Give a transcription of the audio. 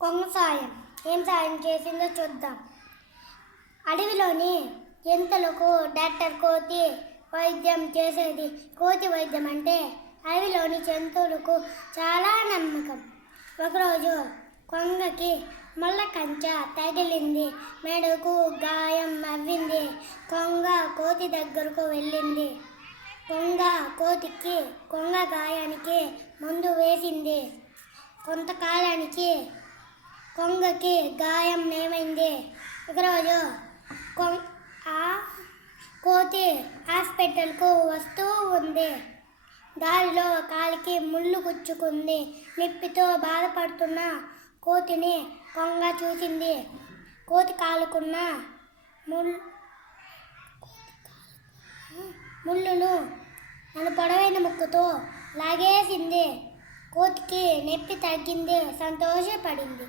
కొంగ సాయం ఏం సాయం చేసిందో చూద్దాం. అడవిలోని జంతువులకు డాక్టర్ కోతి వైద్యం చేసేది. కోతి వైద్యం అంటే అడవిలోని జంతువులకు చాలా నమ్మకం. ఒకరోజు కొంగకి ముళ్ళ కంచె తగిలింది. మెడకు గాయం అవ్వింది. కొంగ కోతి దగ్గరకు వెళ్ళింది. కొంగ గాయానికి మందు వేసింది. కొంతకాలానికి కొంగకి గాయం నయమైంది. ఒకరోజు కోతి హాస్పిటల్కు వస్తూ ఉంది. దారిలో కాలికి ముళ్ళు గుచ్చుకుంది. నొప్పితో బాధపడుతున్న కోతిని కొంగ చూసింది. కోతి కాలుకున్న ముళ్ళును తన పొడవైన ముక్కుతో లాగేసింది. కోతికి నొప్పి తగ్గింది. సంతోషపడింది.